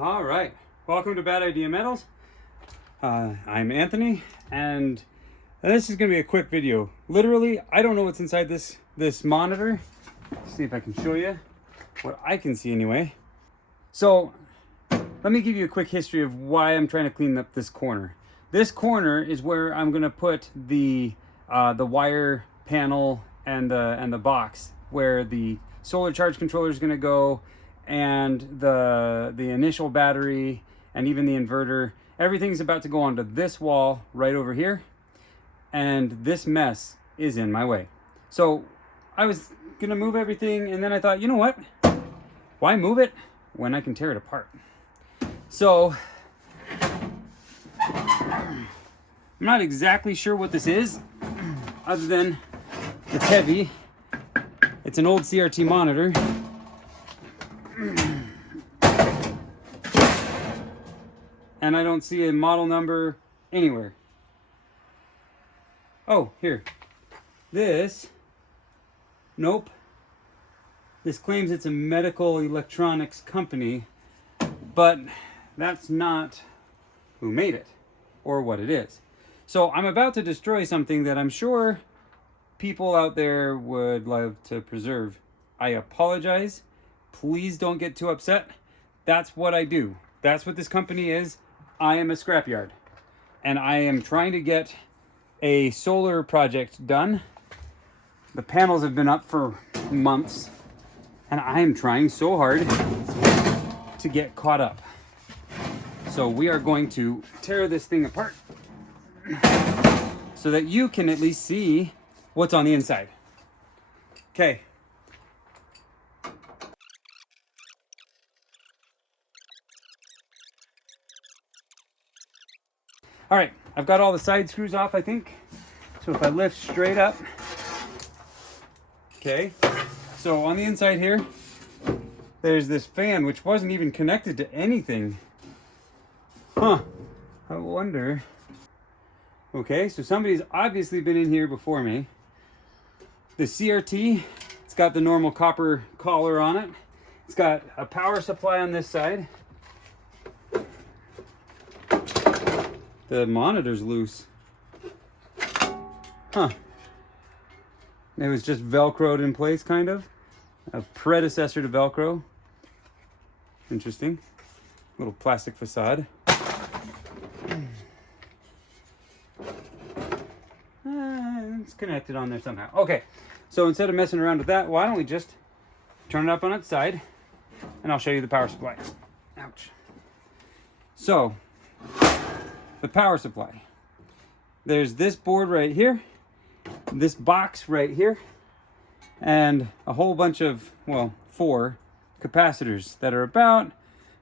All right, welcome to Bad Idea Metals. I'm Anthony, and this is going to be a quick video. Literally, I don't know what's inside this monitor. Let's see if I can show you what I can see anyway. So, let me give you a quick history of why I'm trying to clean up this corner. This corner is where I'm going to put the wire panel and the box where the solar charge controller is going to go, and the initial battery and even the inverter. Everything's about to go onto this wall right over here, and this mess is in my way. So I was gonna move everything, and then I thought, you know what, why move it when I can tear it apart? So I'm not exactly sure what this is, other than it's heavy. It's an old CRT monitor. And I don't see a model number anywhere. Oh, here. Nope. This claims it's a medical electronics company, but that's not who made it or what it is. So I'm about to destroy something that I'm sure people out there would love to preserve. I apologize. Please don't get too upset. That's what I do. That's what this company is. I am a scrapyard, and I am trying to get a solar project done. The panels have been up for months, and I am trying so hard to get caught up. So we are going to tear this thing apart so that you can at least see what's on the inside. Okay. All right, I've got all the side screws off, I think. So if I lift straight up, okay. So on the inside here, there's this fan, which wasn't even connected to anything. Huh, I wonder. Okay, so somebody's obviously been in here before me. The CRT, it's got the normal copper collar on it. It's got a power supply on this side. The monitor's loose. Huh. It was just Velcroed in place, kind of. A predecessor to Velcro. Interesting. Little plastic facade. It's connected on there somehow. Okay, so instead of messing around with that, why don't we just turn it up on its side, and I'll show you the power supply. Ouch. So, the power supply. There's this board right here, this box right here, and a whole bunch of, well, 4 capacitors that are about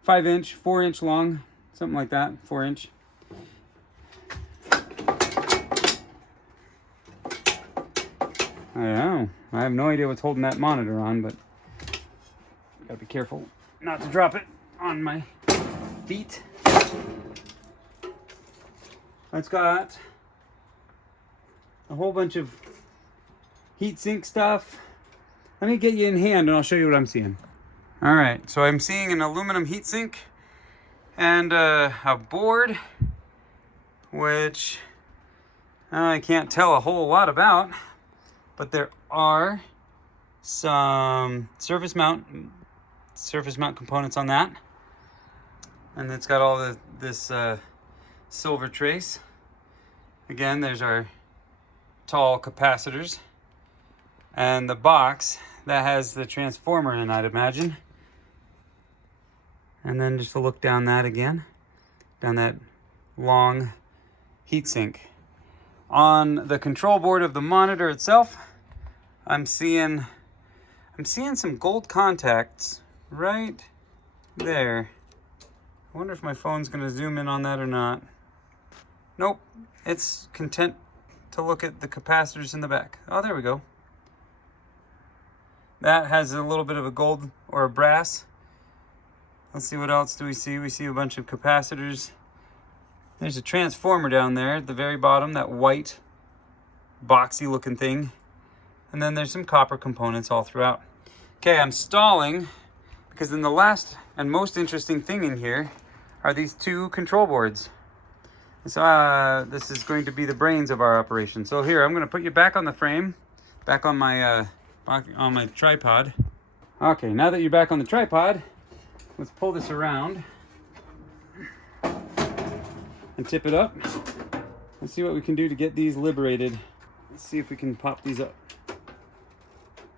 5-inch, 4-inch long, something like that, 4-inch. I don't know. I have no idea what's holding that monitor on, but gotta be careful not to drop it on my feet. It's got a whole bunch of heatsink stuff. Let me get you in hand and I'll show you what I'm seeing. All right, so I'm seeing an aluminum heatsink and a board, which I can't tell a whole lot about, but there are some surface mount components on that, and it's got all this silver trace. Again, there's our tall capacitors, and the box that has the transformer in, I'd imagine. And then just to look down that again, down that long heatsink. On the control board of the monitor itself, I'm seeing some gold contacts right there. I wonder if my phone's gonna zoom in on that or not. Nope, it's content to look at the capacitors in the back. Oh, there we go. That has a little bit of a gold or a brass. Let's see, what else do we see? We see a bunch of capacitors. There's a transformer down there at the very bottom, that white boxy looking thing. And then there's some copper components all throughout. Okay, I'm stalling because in the last and most interesting thing in here are these two control boards. So this is going to be the brains of our operation. So here, I'm going to put you back on the frame, back on my tripod. Okay, now that you're back on the tripod, let's pull this around and tip it up. Let's see what we can do to get these liberated. Let's see if we can pop these up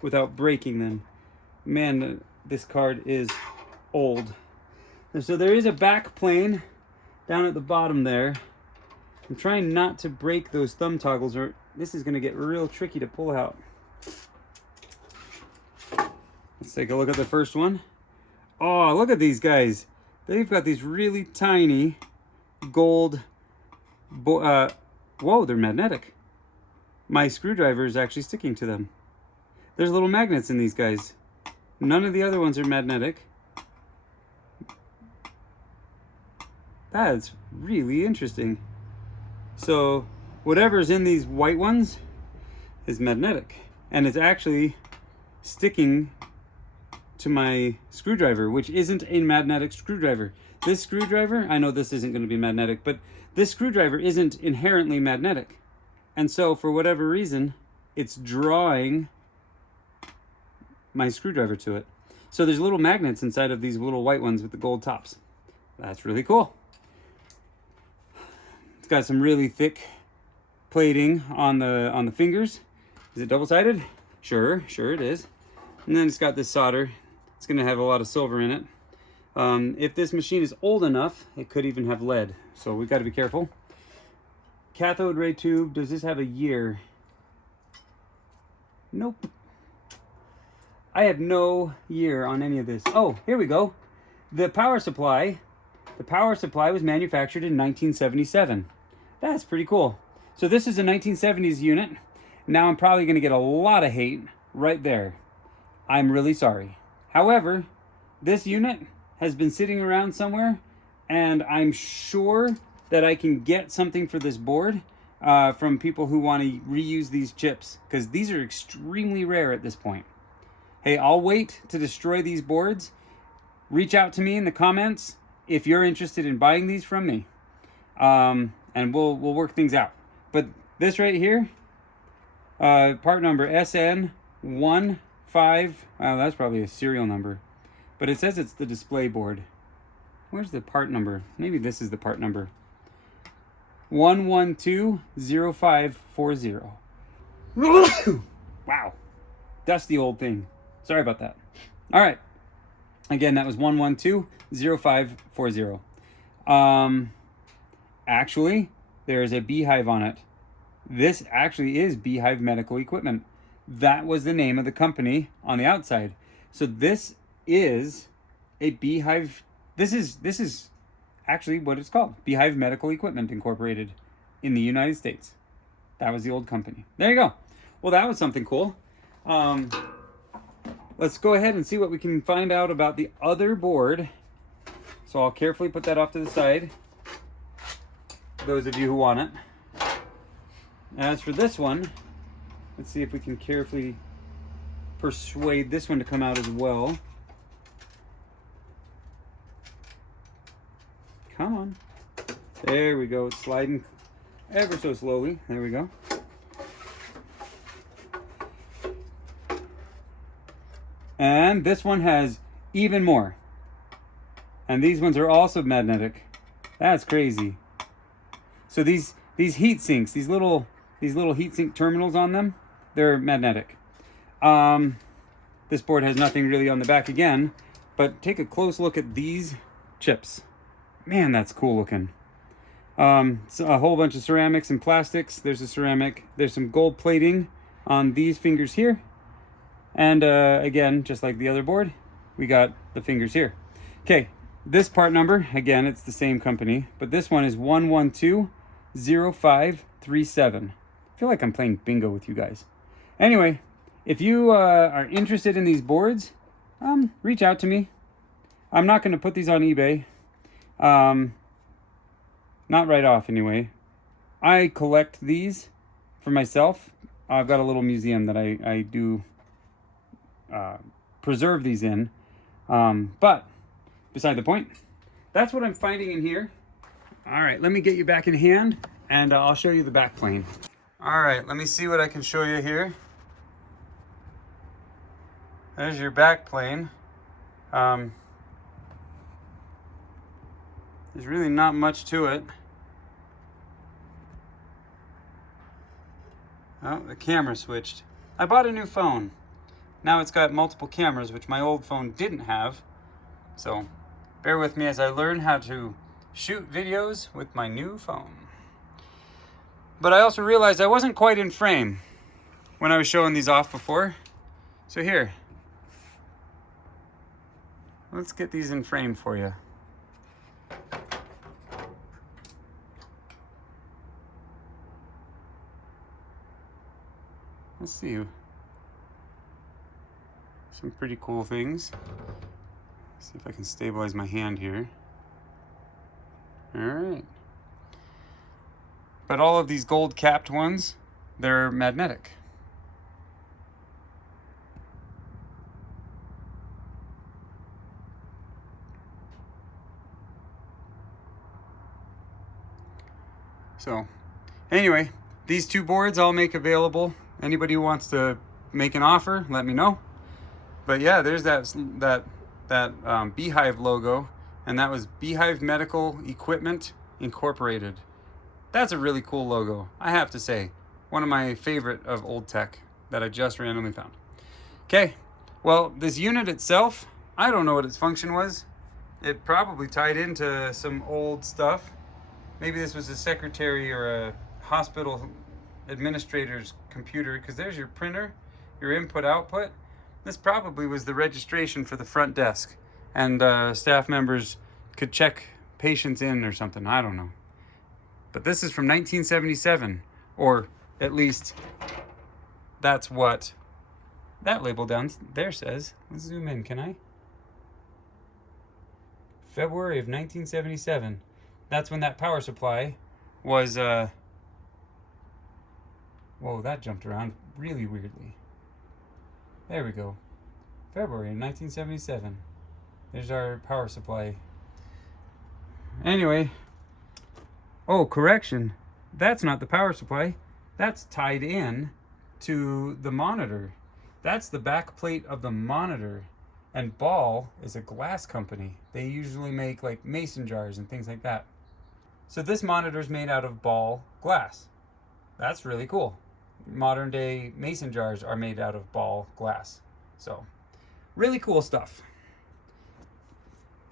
without breaking them. Man, this card is old. And so there is a back plane down at the bottom there. I'm trying not to break those thumb toggles, or this is going to get real tricky to pull out. Let's take a look at the first one. Oh, look at these guys. They've got these really tiny gold... whoa, they're magnetic. My screwdriver is actually sticking to them. There's little magnets in these guys. None of the other ones are magnetic. That's really interesting. So whatever's in these white ones is magnetic, and it's actually sticking to my screwdriver, which isn't a magnetic screwdriver. This screwdriver, I know this isn't going to be magnetic, but this screwdriver isn't inherently magnetic. And so for whatever reason, it's drawing my screwdriver to it. So there's little magnets inside of these little white ones with the gold tops. That's really cool. It's got some really thick plating on the fingers. Is it double-sided? Sure it is. And then it's got this solder. It's going to have a lot of silver in it. If this machine is old enough, it could even have lead. So we've got to be careful. Cathode ray tube. Does this have a year? Nope. I have no year on any of this. Oh, here we go. The power supply was manufactured in 1977. That's pretty cool. So this is a 1970s unit. Now I'm probably going to get a lot of hate right there. I'm really sorry. However, this unit has been sitting around somewhere, and I'm sure that I can get something for this board from people who want to reuse these chips, because these are extremely rare at this point. Hey, I'll wait to destroy these boards. Reach out to me in the comments if you're interested in buying these from me, and we'll work things out. But this right here, part number SN15, that's probably a serial number, but it says it's the display board. Where's the part number? Maybe this is the part number. 1120540. Wow, dusty old thing. Sorry about that. All right. Again, that was 1120540. Actually, there's a Beehive on it. This actually is Beehive Medical Equipment. That was the name of the company on the outside. So this is a Beehive. This is actually what it's called. Beehive Medical Equipment Incorporated in the United States. That was the old company. There you go. Well, that was something cool. Let's go ahead and see what we can find out about the other board. So I'll carefully put that off to the side, those of you who want it. As for this one, let's see if we can carefully persuade this one to come out as well. Come on. There we go. It's sliding ever so slowly. There we go. And this one has even more. And these ones are also magnetic. That's crazy. So these heat sinks, these little heat sink terminals on them, they're magnetic. This board has nothing really on the back again, but take a close look at these chips. Man, that's cool looking. It's a whole bunch of ceramics and plastics. There's a ceramic. There's some gold plating on these fingers here. And again, just like the other board, we got the fingers here. Okay, this part number, again, it's the same company, but this one is 1120537. I feel like I'm playing bingo with you guys. Anyway, if you are interested in these boards, reach out to me. I'm not going to put these on eBay. Not right off anyway. I collect these for myself. I've got a little museum that I do preserve these in. But beside the point. That's what I'm finding in here. All right, let me get you back in hand and I'll show you the back plane. All right, let me see what I can show you here. There's your back plane. There's really not much to it. Oh, the camera switched. I bought a new phone. Now it's got multiple cameras, which my old phone didn't have. So bear with me as I learn how to shoot videos with my new phone. But I also realized I wasn't quite in frame when I was showing these off before. So here, let's get these in frame for you. Let's see. Some pretty cool things. See if I can stabilize my hand here. All right. But all of these gold capped ones, they're magnetic. So anyway, these two boards I'll make available. Anybody who wants to make an offer, let me know. But yeah, there's that Beehive logo, and that was Beehive Medical Electronics Incorporated. That's a really cool logo, I have to say. One of my favorite of old tech that I just randomly found. Okay, well, this unit itself, I don't know what its function was. It probably tied into some old stuff. Maybe this was a secretary or a hospital administrator's computer, because there's your printer, your input-output. This probably was the registration for the front desk, and staff members could check patients in or something, I don't know. But this is from 1977, or at least that's what that label down there says. Let's zoom in, can I? February of 1977. That's when that power supply was, whoa, that jumped around really weirdly. There we go. February of 1977. There's our power supply. Anyway, oh, correction. That's not the power supply. That's tied in to the monitor. That's the back plate of the monitor. And Ball is a glass company. They usually make like mason jars and things like that. So this monitor is made out of Ball glass. That's really cool. Modern day mason jars are made out of Ball glass. So really cool stuff.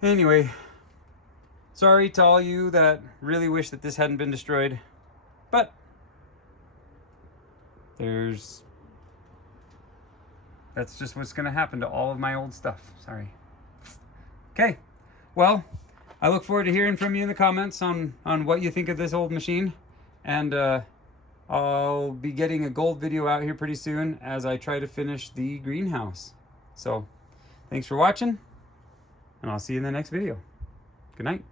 Anyway, sorry to all you that really wish that this hadn't been destroyed, but that's just what's going to happen to all of my old stuff. Sorry. Okay, well, I look forward to hearing from you in the comments on what you think of this old machine, and I'll be getting a gold video out here pretty soon as I try to finish the greenhouse. So thanks for watching, and I'll see you in the next video. Good night.